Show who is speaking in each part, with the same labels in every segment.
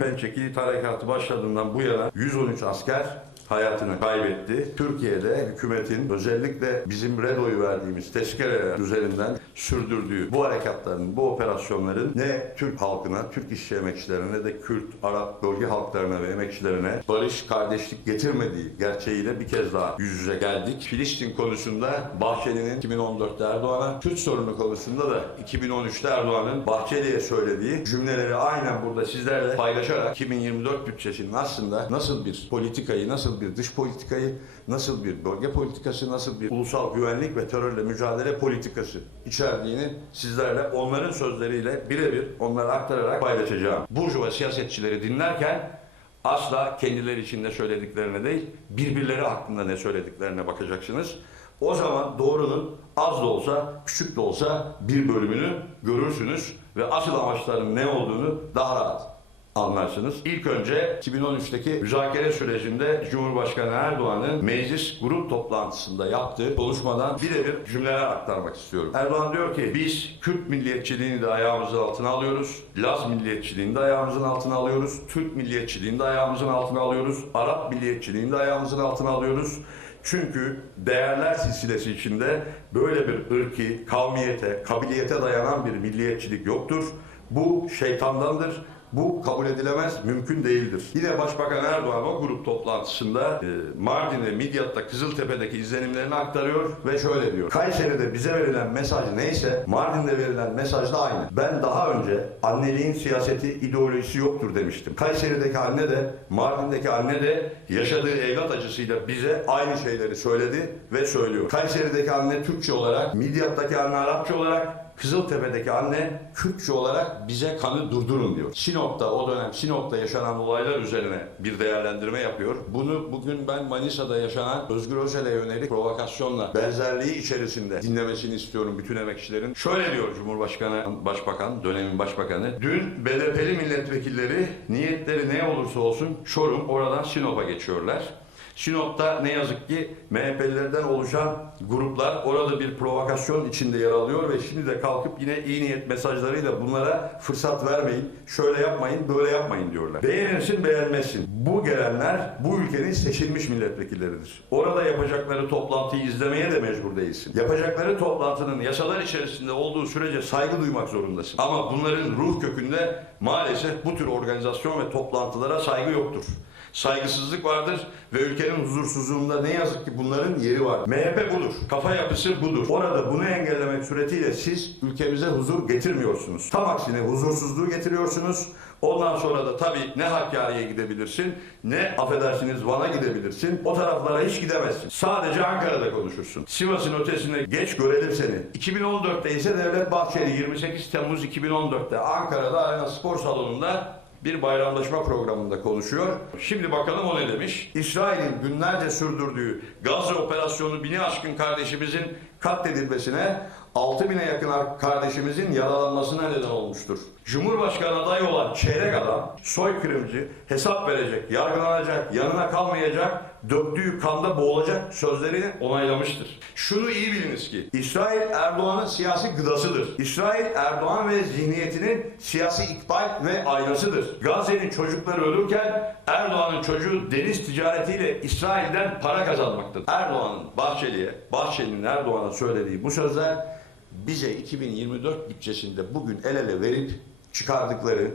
Speaker 1: Pençeki harekatı başladığından bu yana 113 asker hayatını kaybetti. Türkiye'de hükümetin özellikle bizim REDO'yu verdiğimiz tezkereler üzerinden sürdürdüğü bu harekatların, bu operasyonların ne Türk halkına, Türk işçi emekçilerine ne de Kürt, Arap bölge halklarına ve emekçilerine barış, kardeşlik getirmediği gerçeğiyle bir kez daha yüz yüze geldik. Filistin konusunda Bahçeli'nin 2014'te Erdoğan'a, Kürt sorunu konusunda da 2013'te Erdoğan'ın Bahçeli'ye söylediği cümleleri aynen burada sizlerle paylaşarak 2024 bütçesinin aslında nasıl bir politikayı, nasıl bir dış politikayı, nasıl bir bölge politikası, nasıl bir ulusal güvenlik ve terörle mücadele politikası içerdiğini sizlerle onların sözleriyle birebir onlara aktararak paylaşacağım. Burjuva siyasetçileri dinlerken asla kendileri için ne söylediklerine değil, birbirleri hakkında ne söylediklerine bakacaksınız. O zaman doğrunun az da olsa, küçük de olsa bir bölümünü görürsünüz ve asıl amaçlarının ne olduğunu daha rahat anlarsınız. İlk önce 2013'teki müzakere sürecinde Cumhurbaşkanı Erdoğan'ın meclis grup toplantısında yaptığı konuşmadan birebir cümleler aktarmak istiyorum. Erdoğan diyor ki biz Kürt milliyetçiliğini de ayağımızın altına alıyoruz. Laz milliyetçiliğini de ayağımızın altına alıyoruz. Türk milliyetçiliğini de ayağımızın altına alıyoruz. Arap milliyetçiliğini de ayağımızın altına alıyoruz. Çünkü değerler silsilesi içinde böyle bir ırki, kavmiyete, kabiliyete dayanan bir milliyetçilik yoktur. Bu şeytandandır. Bu kabul edilemez, mümkün değildir. Yine Başbakan Erdoğan grup toplantısında e, Mardin ve Midyat'ta Kızıltepe'deki izlenimlerini aktarıyor ve şöyle diyor. Kayseri'de bize verilen mesaj neyse Mardin'de verilen mesaj da aynı. Ben daha önce anneliğin siyaseti ideolojisi yoktur demiştim. Kayseri'deki anne de Mardin'deki anne de yaşadığı evlat acısıyla bize aynı şeyleri söyledi ve söylüyor. Kayseri'deki anne Türkçe olarak, Midyat'taki anne Arapça olarak, Kızıltepe'deki anne Kürtçe olarak bize kanı durdurun diyor. Sinop'ta o dönem Sinop'ta yaşanan olaylar üzerine bir değerlendirme yapıyor. Bunu bugün ben Manisa'da yaşanan Özgür Özel'e yönelik provokasyonla benzerliği içerisinde dinlemesini istiyorum bütün emekçilerin. Şöyle diyor Cumhurbaşkanı, Başbakan, dönemin Başbakanı. Dün BDP'li milletvekilleri niyetleri ne olursa olsun Çorum oradan Sinop'a geçiyorlar. Sinop'ta ne yazık ki MHP'lilerden oluşan gruplar orada bir provokasyon içinde yer alıyor ve şimdi de kalkıp yine iyi niyet mesajlarıyla bunlara fırsat vermeyin, şöyle yapmayın, böyle yapmayın diyorlar. Beğenirsin, beğenmezsin. Bu gelenler bu ülkenin seçilmiş milletvekilleridir. Orada yapacakları toplantıyı izlemeye de mecbur değilsin. Yapacakları toplantının yasalar içerisinde olduğu sürece saygı duymak zorundasın. Ama bunların ruh kökünde maalesef bu tür organizasyon ve toplantılara saygı yoktur saygısızlık vardır ve ülkenin huzursuzluğunda ne yazık ki bunların yeri var. MHP budur. Kafa yapısı budur. Orada bunu engellemek suretiyle siz ülkemize huzur getirmiyorsunuz. Tam aksine huzursuzluğu getiriyorsunuz. Ondan sonra da tabii ne Hakkari'ye gidebilirsin, ne affedersiniz Van'a gidebilirsin. O taraflara hiç gidemezsin. Sadece Ankara'da konuşursun. Sivas'ın ötesine geç görelim seni. 2014'te ise Devlet Bahçeli 28 Temmuz 2014'te Ankara'da Arena Spor Salonu'nda bir bayramlaşma programında konuşuyor. Şimdi bakalım o ne demiş? İsrail'in günlerce sürdürdüğü Gazze operasyonu bini aşkın kardeşimizin katledilmesine 6 bine yakın kardeşimizin yaralanmasına neden olmuştur. Cumhurbaşkanı adayı olan çeyrek adam, soykırımcı, hesap verecek, yargılanacak, yanına kalmayacak, döktüğü kanda boğulacak sözlerini onaylamıştır. Şunu iyi biliniz ki İsrail Erdoğan'ın siyasi gıdasıdır. İsrail Erdoğan ve zihniyetinin siyasi ikbal ve aynasıdır. Gazze'nin çocukları ölürken Erdoğan'ın çocuğu deniz ticaretiyle İsrail'den para kazanmaktadır. Erdoğan'ın Bahçeli'ye, Bahçeli'nin Erdoğan'a söylediği bu sözler bize 2024 bütçesinde bugün el ele verip çıkardıkları,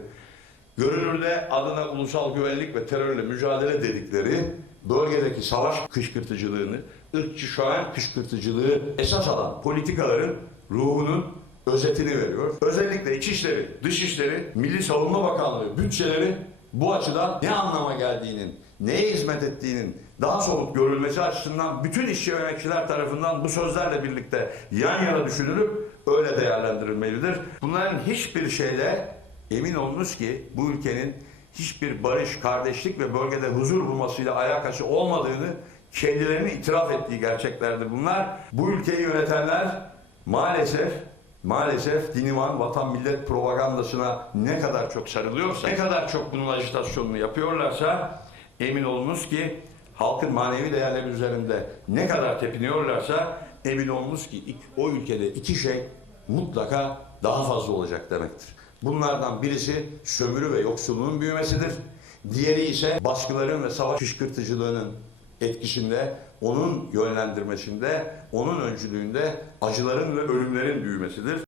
Speaker 1: görünürde adına ulusal güvenlik ve terörle mücadele dedikleri bölgedeki savaş kışkırtıcılığını, ırkçı şair kışkırtıcılığı esas alan politikaların ruhunun özetini veriyor. Özellikle İçişleri, Dışişleri, Milli Savunma Bakanlığı bütçeleri bu açıdan ne anlama geldiğinin, neye hizmet ettiğinin daha somut görülmesi açısından bütün işçi ve tarafından bu sözlerle birlikte yan yana düşünülüp öyle değerlendirilmelidir. Bunların hiçbir şeyle emin olunuz ki bu ülkenin hiçbir barış, kardeşlik ve bölgede huzur bulmasıyla alakası olmadığını kendilerinin itiraf ettiği gerçeklerdir bunlar. Bu ülkeyi yönetenler maalesef maalesef dinivan, vatan, millet propagandasına ne kadar çok sarılıyorsa, ne kadar çok bunun ajitasyonunu yapıyorlarsa emin olunuz ki halkın manevi değerleri üzerinde ne kadar tepiniyorlarsa emin olunuz ki o ülkede iki şey mutlaka daha fazla olacak demektir. Bunlardan birisi sömürü ve yoksulluğun büyümesidir. Diğeri ise baskıların ve savaş kışkırtıcılığının etkisinde, onun yönlendirmesinde, onun öncülüğünde acıların ve ölümlerin büyümesidir.